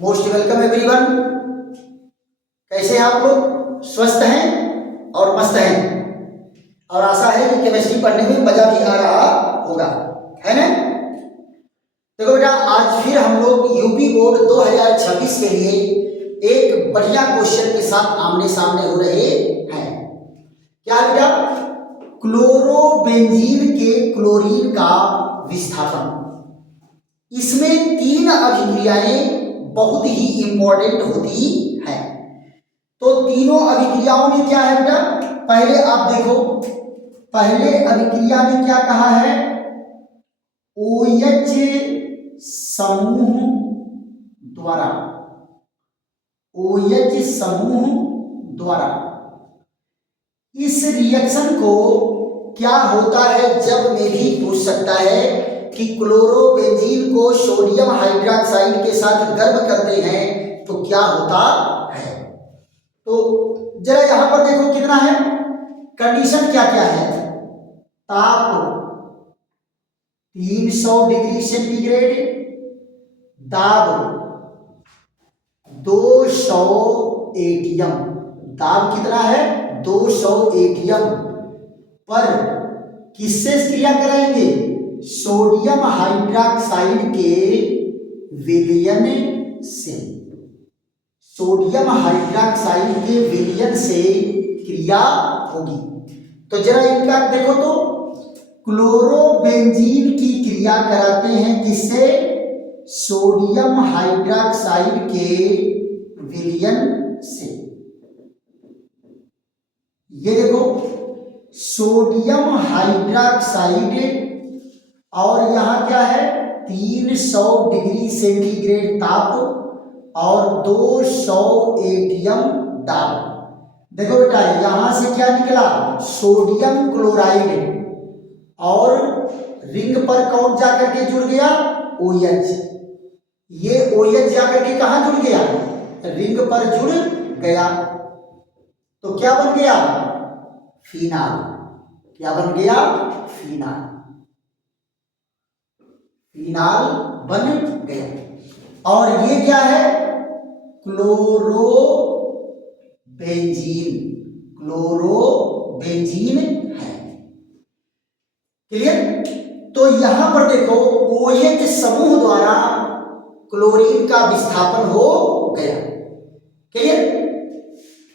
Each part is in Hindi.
Most welcome everyone. कैसे हैं आप लोग? स्वस्थ हैं और मस्त हैं और आशा है कि केमिस्ट्री पढ़ने में मजा भी आ रहा होगा, है ना? देखो बेटा, आज फिर हम लोग यूपी बोर्ड 2026 के लिए एक बढ़िया क्वेश्चन के साथ आमने सामने हो रहे हैं। क्या बेटा? क्लोरोबेंजीन के क्लोरीन का विस्थापन। इसमें 3 अभिक्रियाएं बहुत ही इंपॉर्टेंट होती है। तो तीनों अभिक्रियाओं में क्या है बेटा? पहले आप देखो, पहले अभिक्रिया में क्या कहा है? OH समूह द्वारा, OH समूह द्वारा इस रिएक्शन को क्या होता है? जब में भी पूछ सकता है कि क्लोरोबेंजीन को सोडियम हाइड्रोक्साइड के साथ गर्म करते हैं तो क्या होता है। तो जरा यहां पर देखो कितना है, कंडीशन क्या क्या है। ताप 300 डिग्री सेंटीग्रेड, दाब 200 एटीएम। दाब कितना है? 200 एटीएम पर किससे क्रिया कराएंगे? सोडियम हाइड्रोक्साइड के विलयन से, सोडियम हाइड्रोक्साइड के विलयन से क्रिया होगी। तो जरा इनका देखो, तो क्लोरोबेंजीन की क्रिया कराते हैं किससे? सोडियम हाइड्रोक्साइड के विलयन से। ये देखो, सोडियम हाइड्रोक्साइड और यहां क्या है? 300 डिग्री सेंटीग्रेड ताप और 200 एटीएम दाब। देखो बेटा, यहां से क्या निकला? सोडियम क्लोराइड और रिंग पर कौन जाकर के जुड़ गया? OH। ये OH जाकर के कहां जुड़ गया? रिंग पर जुड़ गया। तो क्या बन गया? फिनाल। क्या बन गया? फिनाल। फिनाल बन गया। और ये क्या है? क्लोरोबेंजीन। क्लोरोबेंजीन है। क्लियर? तो यहां पर देखो, OH समूह द्वारा क्लोरीन का विस्थापन हो गया। क्लियर?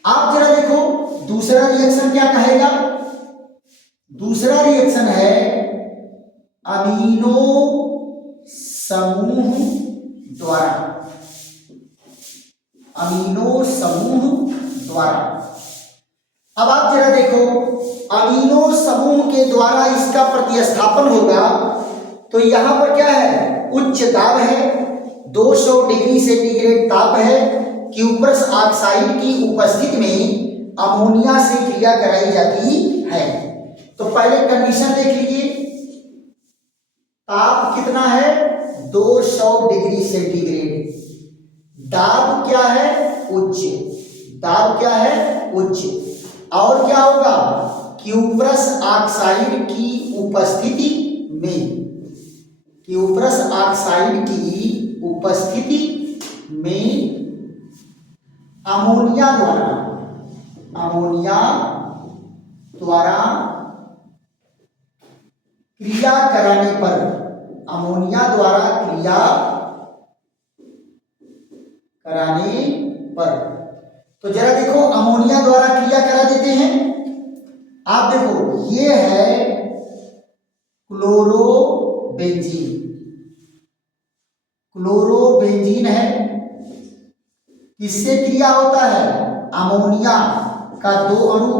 आप जरा देखो, दूसरा रिएक्शन क्या कहेगा? दूसरा रिएक्शन है अमीनो समूह द्वारा, अमीनो समूह द्वारा। अब आप जरा देखो, अमीनो समूह के द्वारा इसका प्रतिस्थापन होगा तो यहां पर क्या है? उच्च दाब है, 200 डिग्री सेंटीग्रेड ताप है, क्यूप्रस ऑक्साइड की उपस्थिति में अमोनिया से क्रिया कराई जाती है। तो पहले कंडीशन देख लीजिए, ताप कितना है? 200 डिग्री सेंटीग्रेड। दाब क्या है? उच्च। दाब क्या है? उच्च। और क्या होगा? क्यूप्रस ऑक्साइड की उपस्थिति में, क्यूप्रस ऑक्साइड की उपस्थिति में अमोनिया द्वारा, अमोनिया द्वारा क्रिया कराने पर, अमोनिया द्वारा क्रिया कराने पर। तो जरा देखो, अमोनिया द्वारा क्रिया करा देते हैं। आप देखो, ये है क्लोरोबेंजीन। क्लोरोबेंजीन है, किससे क्रिया होता है? अमोनिया का 2 अणु,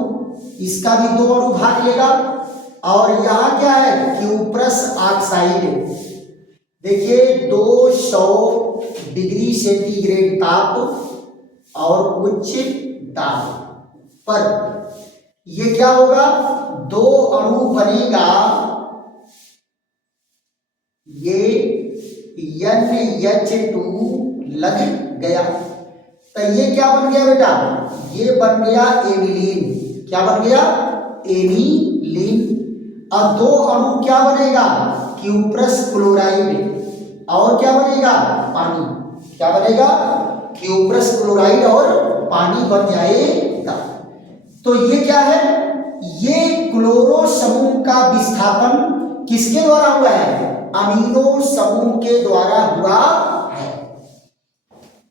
इसका भी 2 अणु भाग लेगा। और यहां क्या है? Cuprous oxide. देखिए, 200 डिग्री सेंटीग्रेड ताप और उच्च दाब पर ये क्या होगा? 2 अणु बनेगा, ये NH2 लग गया। तो ये क्या बन गया बेटा? ये बन गया एनिलीन। क्या बन गया? एनिलीन। अब 2 अणु क्या बनेगा? Cuprous chloride. और क्या बनेगा? पानी। क्या बनेगा? क्यूप्रस क्लोराइड और पानी बन जाएगा। तो ये क्या है? ये क्लोरो समूह का विस्थापन किसके द्वारा हुआ है? अमीनो समूह के द्वारा हुआ है।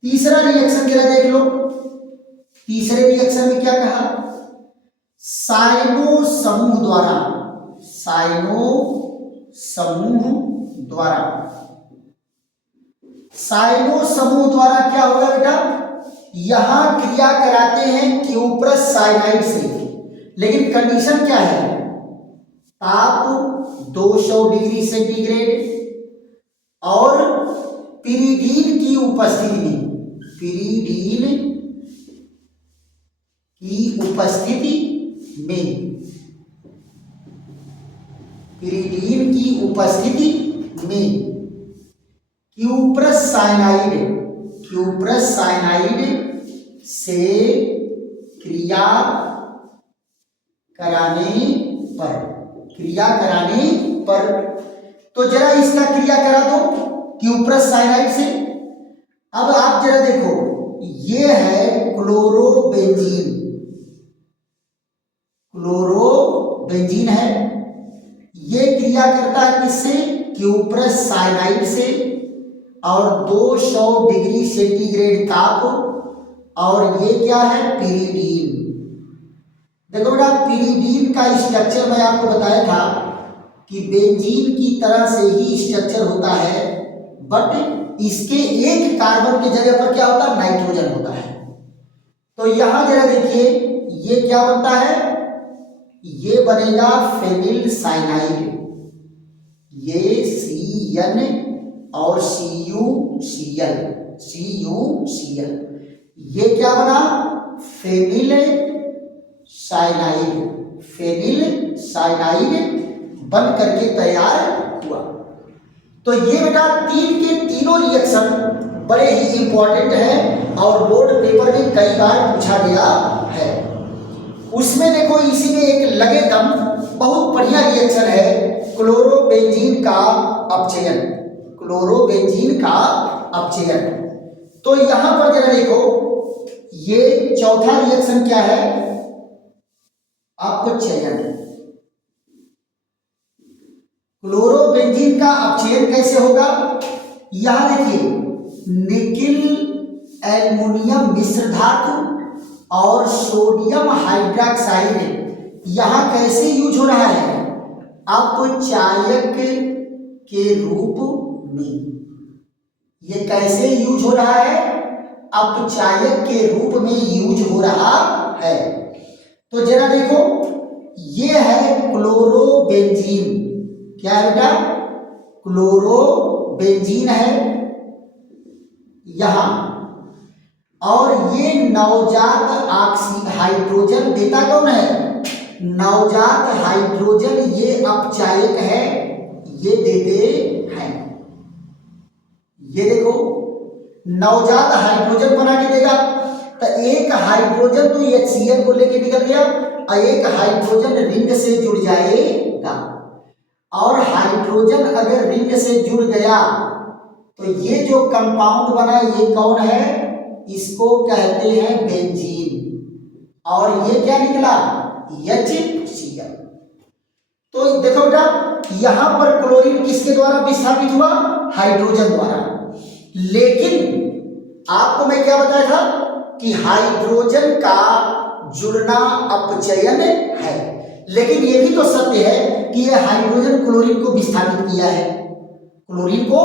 तीसरा रिएक्शन जरा देख लो। तीसरे रिएक्शन में क्या कहा? साइनो समूह द्वारा, साइनो समूह द्वारा, साइनो समूह द्वारा क्या होगा बेटा? यहां क्रिया कराते हैं क्यूप्रस साइनाइड से, लेकिन कंडीशन क्या है? ताप 200 डिग्री सेंटीग्रेड और पिरीडीन की उपस्थिति में, पिरीडीन की उपस्थिति में, पिरीडीन की उपस्थिति में क्यूप्रस साइनाइड, क्यूप्रस साइनाइड से क्रिया कराने पर, क्रिया कराने पर, तो जरा इसका क्रिया करा दो क्यूप्रस साइनाइड से। अब आप जरा देखो, ये है क्लोरोबेंजीन, क्लोरोबेंजीन है, ये क्रिया करता है किससे? क्यूप्रस साइनाइड से, और 200 डिग्री सेंटीग्रेड ताप, और ये क्या है? पिरीडीन। देखो बेटा, पिरीडीन का स्ट्रक्चर मैं आपको बताया था कि बेंजीन की तरह से ही स्ट्रक्चर होता है, बट इसके एक कार्बन की जगह पर क्या होता है? नाइट्रोजन होता है। तो यहां जरा देखिए, ये क्या बनता है? ये बनेगा फेनिल साइनाइड, ये CN और CuCl, CuCl, ये क्या बना? फेनिल साइनाइड, फेनिल साइनाइड बन करके तैयार हुआ। तो ये बेटा तीन के तीनों रिएक्शन बड़े ही इंपॉर्टेंट हैं और बोर्ड पेपर में कई बार पूछा गया है। उसमें देखो, इसी में एक लगे दम बहुत बढ़िया रिएक्शन है, क्लोरोबेंजीन का अपचयन, क्लोरोबेंजीन का अपचयन। तो यहां पर जरा देखो, ये चौथा रिएक्शन क्या है? अपचयन। क्लोरोबेंजीन का अपचयन कैसे होगा? यहां देखिए, निकिल एल्युमिनियम मिश्र धातु और सोडियम हाइड्रोक्साइड यहां कैसे यूज हो रहा है? अपचायक के रूप में। ये कैसे यूज हो रहा है? अपचायक के रूप में यूज हो रहा है। तो जरा देखो, ये है क्लोरोबेंजीन, क्या है बेटा? क्लोरोबेंजीन है यहां, और ये नवजात हाइड्रोजन देता कौन है? नवजात हाइड्रोजन, ये अपचायक है, ये देते हैं। ये देखो, नवजात हाइड्रोजन बना के देगा, तो एक हाइड्रोजन तो HCl को लेके निकल गया और एक हाइड्रोजन रिंग से जुड़ जाएगा, और हाइड्रोजन अगर रिंग से जुड़ गया तो ये जो कंपाउंड बना ये कौन है? इसको कहते हैं बेंजीन, और ये क्या निकला? HCl। तो देखो बेटा, यहां पर क्लोरीन किसके द्वारा विस्थापित हुआ? हाइड्रोजन द्वारा। लेकिन आपको मैं क्या बताया था कि हाइड्रोजन का जुड़ना अपचयन है, लेकिन यह भी तो सत्य है कि यह हाइड्रोजन क्लोरीन को विस्थापित किया है, क्लोरीन को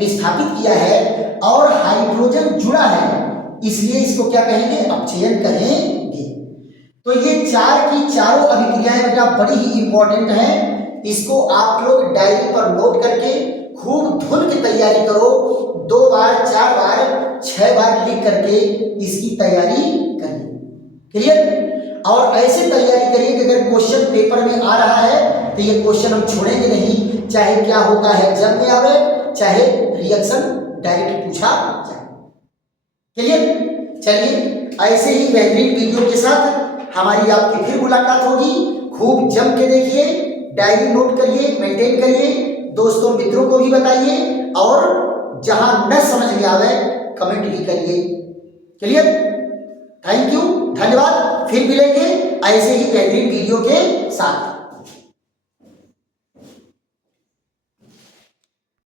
विस्थापित किया है, और हाइड्रोजन जुड़ा है, इसलिए इसको क्या कहेंगे? अपचयन कहेंगे। तो ये चार की चारों अभिक्रियाएं बेटा बड़ी ही इंपॉर्टेंट हैं। इसको आप लोग डायरी पर नोट करके खूब धुन की तैयारी करो, 2 बार 4 बार 6 बार लिख करके इसकी तैयारी करिए। क्लियर? और ऐसे तैयारी करिए कि अगर क्वेश्चन पेपर में आ रहा है तो ये क्वेश्चन हम छोड़ेंगे नहीं, चाहे क्या होता है एग्जाम में आवे, चाहे रिएक्शन डायरेक्ट पूछा जाए। क्लियर? चलिए, ऐसे ही बेहतरीन वीडियो के साथ हमारी आपकी फिर मुलाकात होगी। खूब जम के देखिए, डायरी नोट करिए, मेंटेन करिए, दोस्तों मित्रों को भी बताइए, और जहां न समझ में आवे कमेंट भी करिए। क्लियर? थैंक यू, धन्यवाद। फिर मिलेंगे ऐसे ही बेहतरीन वीडियो के साथ।